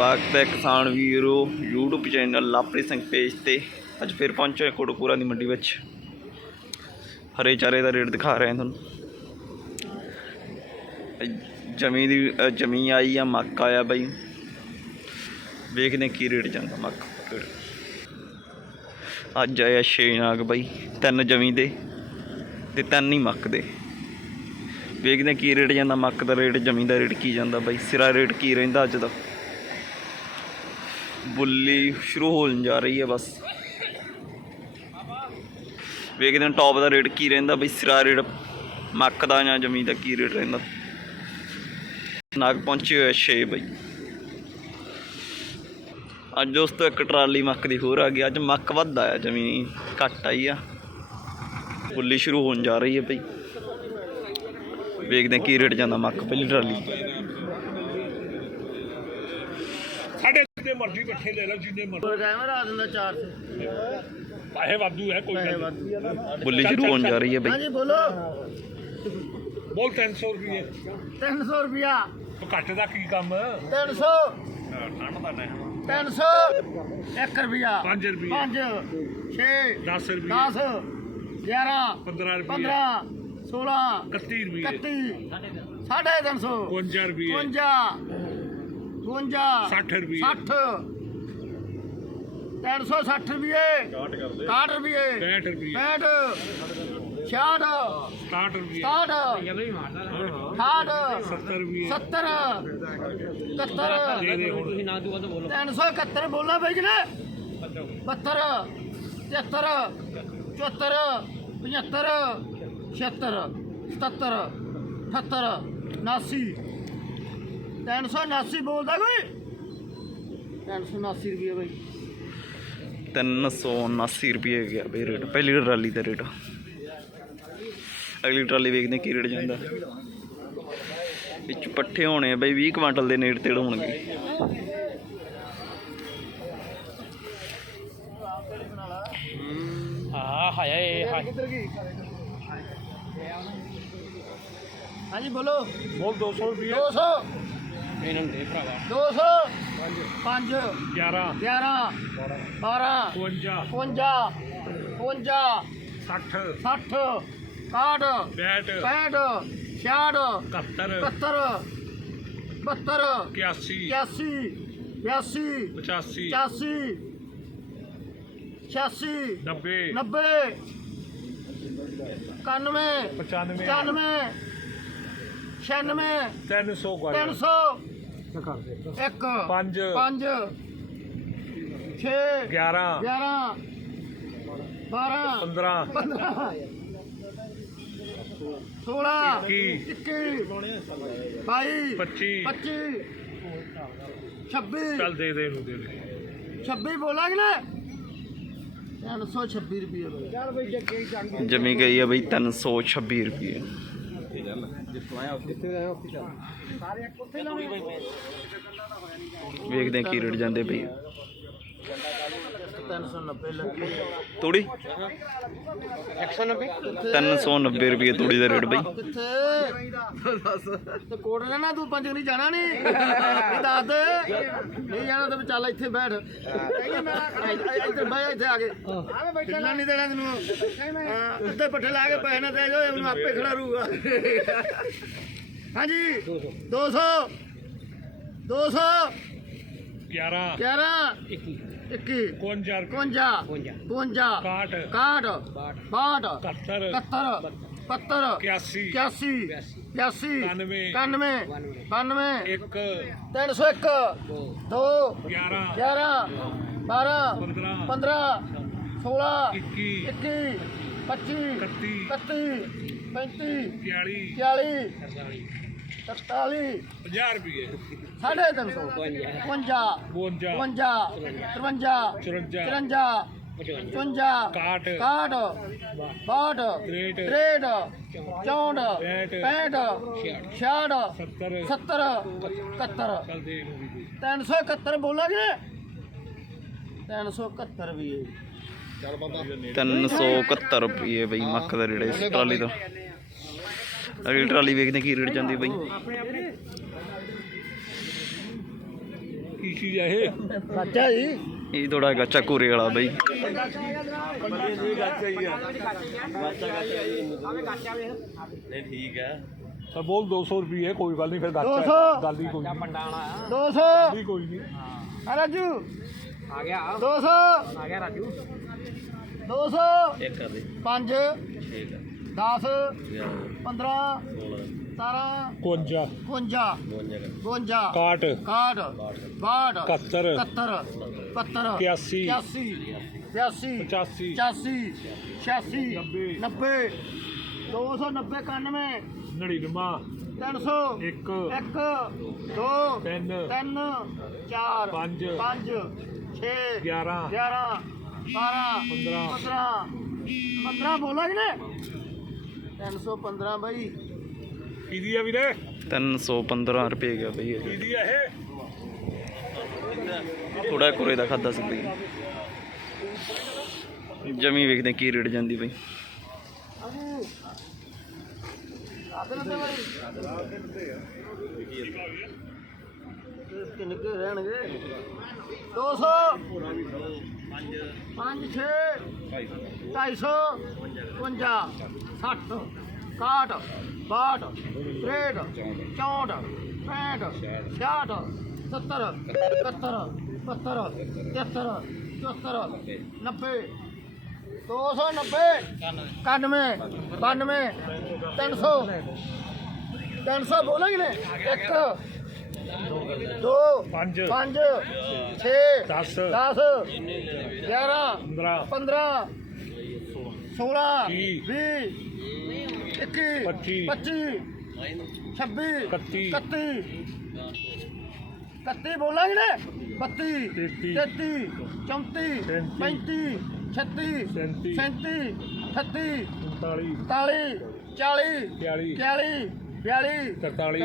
ਸਵਾਗਤ ਹੈ ਕਿਸਾਨ ਵੀਰੋ YouTube channel Lapri Singh page ਤੇ। ਅੱਜ ਫਿਰ ਪਹੁੰਚੇ ਹਾਂ ਕੋਟਕਪੂਰਾ ਦੀ ਮੰਡੀ ਵਿੱਚ। ਹਰੇ ਚਾਰੇ ਦਾ ਰੇਟ ਦਿਖਾ ਰਹੇ ਹਾਂ ਤੁਹਾਨੂੰ ਜਮੀ ਦੀ ਜਮੀ ਆਈ ਆ, ਮੱਕ ਆਇਆ ਬਾਈ। ਵੇਖਦੇ ਕੀ ਰੇਟ ਜਾਂਦਾ ਮੱਕ। ਅੱਜ ਆਇਆ ਛੇ ਨਾਗ ਬਾਈ, ਤਿੰਨ ਜਮੀ ਦੇ ਤੇ ਤਿੰਨ ਹੀ ਮੱਕ ਦੇ। ਵੇਖਦੇ ਕੀ ਰੇਟ ਜਾਂਦਾ, ਮੱਕ ਦਾ ਰੇਟ, ਜਮੀ ਦਾ ਰੇਟ ਕੀ ਜਾਂਦਾ ਬਾਈ। ਸਿਰਾ ਰੇਟ ਕੀ ਰਹਿੰਦਾ ਅੱਜ ਦਾ? ਬੁੱਲੀ ਸ਼ੁਰੂ ਹੋਣ ਜਾ ਰਹੀ ਹੈ ਬਸ। ਵੇਖਦੇ ਹਾਂ ਟੌਪ ਦਾ ਰੇਟ ਕੀ ਰਹਿੰਦਾ ਬਈ, ਸਿਰਾ ਰੇਟ ਮੱਕ ਦਾ ਜਾਂ ਜ਼ਮੀਨ ਦਾ ਕੀ ਰੇਟ ਰਹਿੰਦਾ। ਨਾਗ ਪਹੁੰਚੇ ਹੋਏ 6 ਬਈ। ਅੱਜ ਉਸ ਤੋਂ ਇੱਕ ਟਰਾਲੀ ਮੱਕ ਦੀ ਹੋਰ ਆ ਗਈ, ਅੱਜ ਮੱਕ ਵੱਧ ਆਇਆ, ਜ਼ਮੀਨ ਘੱਟ ਆਈ ਆ। ਬੁੱਲੀ ਸ਼ੁਰੂ ਹੋਣ ਜਾ ਰਹੀ ਹੈ ਬਈ। ਵੇਖਦੇ ਕੀ ਰੇਟ ਜਾਂਦਾ ਮੱਕ, ਪਹਿਲੀ ਟਰਾਲੀ। ਜਿੰਨੇ ਮਰਜ਼ੀ ਇਕੱਠੇ ਲੈ ਲਓ ਜਿੰਨੇ ਮਰਜ਼ੀ। ਕਹਿਣਾ ਰਾਤ ਦਾ 400 ਪੈਸੇ ਵਾਧੂ ਹੈ ਕੋਈ ਗੱਲ ਬੁੱਲੀ ਸ਼ੁਰੂ ਹੋਣ ਜਾ ਰਹੀ ਹੈ ਬਈ। ਹਾਂਜੀ ਬੋਲੋ। ਬੋਲ 300 ਰੁਪਏ 300 ਰੁਪਿਆ ਤੂੰ ਘੱਟ ਦਾ ਕੀ ਕੰਮ? 300 ਠੰਡ ਦਾ ਟਾਈਮ 300 1 ਰੁਪਿਆ 5 ਰੁਪਏ 5 6 10 ਰੁਪਏ 10 11 15 ਰੁਪਏ 15 16 31 ਰੁਪਏ 31 ਸਾਢੇ 300 52 ਰੁਪਏ 52 52 60 ਰੁਪਏ। 60 360 ਰੁਪਏ। 60 ਰੁਪਏ। 65 ਰੁਪਏ। 65 66 60 ਰੁਪਏ। 67 68 70 ਰੁਪਏ। 70 71 ਦੇ ਦੇ ਹੁਣ। 371 ਬੋਲਣਾ ਬਈ ਕਿ ਨਾ। 72 73 74 75 76 77 78 79 379 ਬੋਲਦਾ ਕੋਈ? 379 ਰੁਪਏ ਬਈ। 379 ਰੁਪਏ ਗਿਆ ਬਈ ਰੇਟ। ਪਹਿਲੀ ਟਰਾਲੀ ਦਾ ਰੇਟ। ਅਗਲੀ ਟਰਾਲੀ ਵੇਖਦੇ ਕੀ ਰੇਟ ਜਾਂਦਾ। ਵਿੱਚ ਪੱਠੇ ਹੋਣੇ ਆ ਬਈ 20 ਕੁਇੰਟਲ ਦੇ ਨੇੜੇ ਤੇੜ ਹੋਣਗੇ। ਹਾਂ ਹਾਏ ਹਾਏ। ਹਾਂਜੀ ਬੋਲੋ। ਬੋਲ 200 ਰੁਪਏ 200 ਇਹਨਾਂ ਦੇ ਭਰਾਵਾ 200 5 11 11 12 52 51 51 60 60 61 62 65 71 71 72 81 81 82 85 85 86 90 90 91 95 95 96 300 ਗਾਇਆ 300 ਇੱਕ ਪੰਜ। ਪੰਜ। 6 11 11 12 15 15 16 ਇੱਕੀ। 21 22 25 25 26 ਚੱਲ ਦੇ ਦੇ ਇਹਨੂੰ ਦੇ ਦੇ। 26 ਬੋਲਾਂਗੇ ਨਾ? 326 ਰੁਪਏ ਚੱਲ ਬਈ ਜੱਗੇ ਚੰਗ ਜਮੀ ਗਈ ਆ ਬਈ 326 ਰੁਪਏ। ਵੇਖਦੇ ਹਾਂ ਕੀ ਰੇਟ ਜਾਂਦੇ ਬਈ 390 ਲੱਗੇ ਤੂੜੀ? 190 390 ਰੁਪਏ ਤੂੜੀ ਦਾ ਰੇਟ ਬਈ। ਕਿੱਥੇ? ਤੇ ਕੋਟ ਨਾ ਤੂੰ ਪੰਜ ਨਹੀਂ ਜਾਣਾ ਨਹੀਂ ਇਹ ਦੱਸ। ਦੇ ਨਹੀਂ ਜਾਣਾ ਤਾਂ ਚੱਲ ਇੱਥੇ ਬੈਠ। ਇੱਥੇ- ਇੱਥੇ ਬਹਿ ਇੱਥੇ ਆ ਕੇ। ਨਹੀਂ ਦੇਣਾ ਤੈਨੂੰ? ਹਾਂ, ਅੱਧੇ ਪੱਠੇ ਲਾ ਕੇ ਪੈਸੇ ਨਾ ਦੇ ਜੋ ਇਹਨੂੰ ਆਪੇ ਖੜਾ ਰਹੂਗਾ। ਹਾਂਜੀ। 200 200 11 11 21 51 51 52 61 61 62 71 71 72 81 81 82 91 91 92 1 301 2 11 11 12 15 15 16 21 21 25 31 31 35 42 40 48 47 50 ਰੁਪਏ। ਸਾਢੇ 300 52 52 52 53 54 54 55 61 61 62 63 63 64 65 66 70 70 71 ਚੱਲ ਦੇ ਇਹਨੂੰ ਵੀ ਦੇ 371 ਬੋਲਾਂਗੇ 371 ਵੀ ਹੈ। 371 ਰੁਪਏ ਬਈ ਮੱਕ ਦਾ ਰੇਟ ਇਸ ਟਰਾਲੀ ਦਾ ਅਗਲੀ ਟਰਾਲੀ ਵੇਖਦੇ ਕੀ ਰੇਟ ਜਾਂਦੀ ਬਈ। ਕੀ ਚੀਜ਼ ਹੈ ਇਹ। ਬੱਚਾ ਜੀ। ਇਹ ਥੋੜਾ ਗੱਚਾ ਕੋਰੇ ਵਾਲਾ ਬਈ। ਤਾਂ ਬੋਲ 200 ਰੁਪਏ ਕੋਈ ਗੱਲ ਨਹੀਂ ਫਿਰ ਗੱਲ 200 ਗੱਲ ਹੀ ਕੋਈ ਨਹੀਂ। 200 ਗੱਲ ਹੀ ਕੋਈ ਨਹੀਂ। ਆ ਰਾਜੂ। ਆ ਗਿਆ। 200 ਆ ਗਿਆ ਰਾਜੂ। 200 ਇੱਕ ਕਰ ਦੇ। 5 ਠੀਕ 10 15 17 51 51 52 61 61 62 71 71 72 81 81 82 85 85 86 90 90 290 91 99 300 1 1 2 3 3 4 ਪੰਜ, 5 6 11 11 12 ਪੰਦਰਾਂ, 15 15 ਬੋਲਾ ਕਿ ਨੇ 315 ਬਾਈ। ਕਿਹਦੀ ਆ ਵੀਰੇ? 315 ਰੁਪਏ ਗਿਆ ਬਈ ਇਹ। ਕਿਹਦੀ ਆ ਇਹ? ਥੋੜਾ ਕੋਰੇ ਦਾ ਖਾਦਾ ਸੀ ਬਈ। ਜਮੀ ਵੇਖਦੇ ਕੀ ਰੇਟ ਜਾਂਦੀ ਬਈ। ਕਿੰਨੇ ਕੁ ਰਹਿਣਗੇ? 200 5 6 250 50 60 61 62 63 64 65 66 70 71 72 73 74 90 290 91 92 300 300 ਬੋਲਾਂਗੇ ਨੇ 1 2 ਪੰਜ, 5 6 ਦਸ, 10 11 15 15 16 ਵੀਹ, 20 21 ਪੱਚੀ, 25 26 ਇਕੱਤੀ, 31 31 ਬੋਲਾਂਗੇ ਨੇ? 32 ਤੇਤੀ, 33 34 ਪੈਂਤੀ, 35 36 ਸੈਂਤੀ, 37 38 39 40 42 41 42 43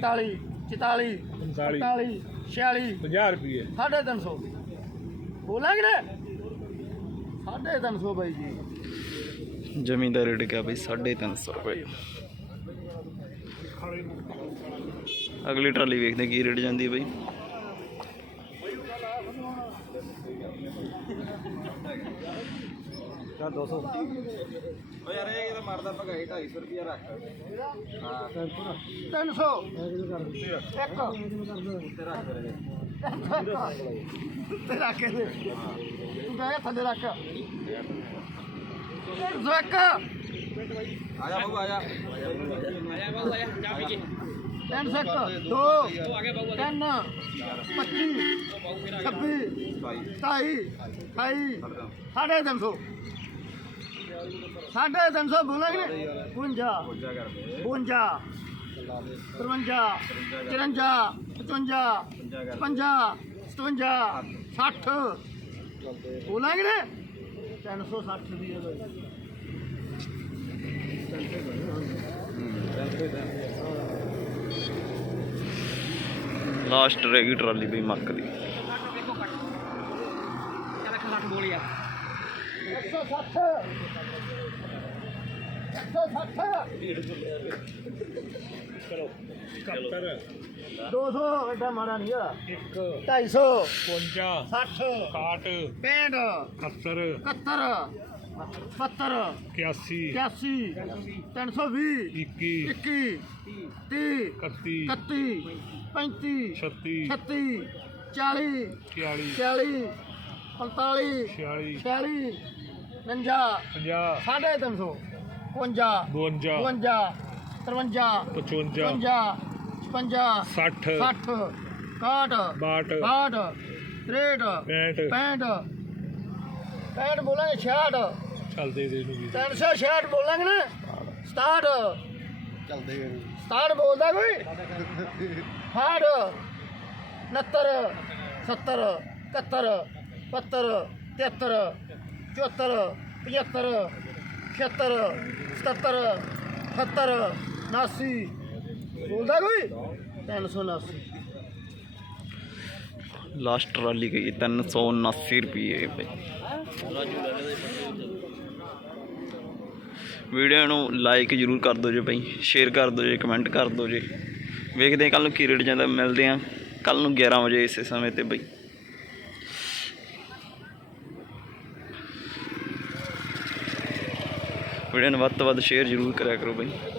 43 44 45 45 46 50 ਰੁਪਏ ਸਾਢੇ ਤਿੰਨ ਸੌ। ਬੋਲਾਂਗੇ ਨੇ? ਸਾਢੇ ਤਿੰਨ ਸੌ ਬਾਈ ਜੀ। ਜਮੀ ਦਾ ਰੇਟ ਗਿਆ ਬਈ 350 ਰੁਪਏ। ਅਗਲੀ ਟਰਾਲੀ ਵੇਖਦੇ ਕੀ ਰੇਟ ਜਾਂਦੀ ਹੈ ਬਈ। ਤਿੰਨ ਸੌ। ਇੱਕ। ਤੇ ਰੱਖ ਦੇ ਤੂੰ ਬਹਿ ਥੱਲੇ ਰੱਖ। ਤਿੰਨ ਸੌ ਇੱਕ ਤਿੰਨ ਸੌ ਇੱਕ ਦੋ ਤਿੰਨ ਪੱਚੀ ਛੱਬੀ ਸਤਾਈ ਅਠਾਈ ਸਾਢੇ ਤਿੰਨ ਸੌ। ਸਾਢੇ ਤਿੰਨ ਸੌ ਬੋਲਾਂਗੇ ਨੇ 52 52 53 54 55 55 57 60 ਬੋਲਾਂਗੇ ਨੇ 360 ਦੀ ਹੈ। ਬਾਈ ਲਾਸਟ ਰਹਿ ਗਈ ਟਰਾਲੀ ਬਈ ਮੱਕ ਦੀ। 160 160 71 200 ਐਡਾ ਮਾੜਾ ਨਹੀਂ ਆ 1 250 52 60 61 65 70 71 72 81 81 320 21 21 30 31 31 35 36 36 40 40 40 45 46 46 49 50 ਸਾਢੇ ਤਿੰਨ ਸੌ। 51 52 52 53 55 55 56 60 60 62 62 63 65 65 65 ਬੋਲਾਂਗੇ 66 ਚੱਲਦੇ ਦੇ ਨੂੰ ਵੀ। 366 ਬੋਲਾਂਗੇ ਨਾ। 67 ਚੱਲਦੇ 67 ਬੋਲਦਾ ਕੋਈ? 68 69 70 71 72 73 74 75 76 77 78 79 ਬੋਲਦਾ ਕੋਈ? 379 ਲਾਸਟ ਟਰਾਲੀ ਗਈ 379 ਰੁਪਏ ਬਈ ਵੀਡੀਓ ਨੂੰ ਲਾਈਕ ਜਰੂਰ ਕਰ ਦਿਓ ਜੀ ਬਈ ਸ਼ੇਅਰ ਕਰ ਦਿਓ ਜੀ ਕਮੈਂਟ ਕਰ ਦਿਓ ਜੀ। ਵੇਖਦੇ ਹਾਂ ਕੱਲ ਨੂੰ ਕੀ ਰੇਟ ਜਾਂਦਾ, ਮਿਲਦੇ ਆ ਕੱਲ ਨੂੰ 11 ਵਜੇ ਇਸੇ ਸਮੇਂ ਤੇ ਬਈ ਵੀਡੀਓ ਨੂੰ ਵੱਧ ਤੋਂ ਵੱਧ ਸ਼ੇਅਰ ਜ਼ਰੂਰ ਕਰਿਆ ਕਰੋ ਬਾਈ।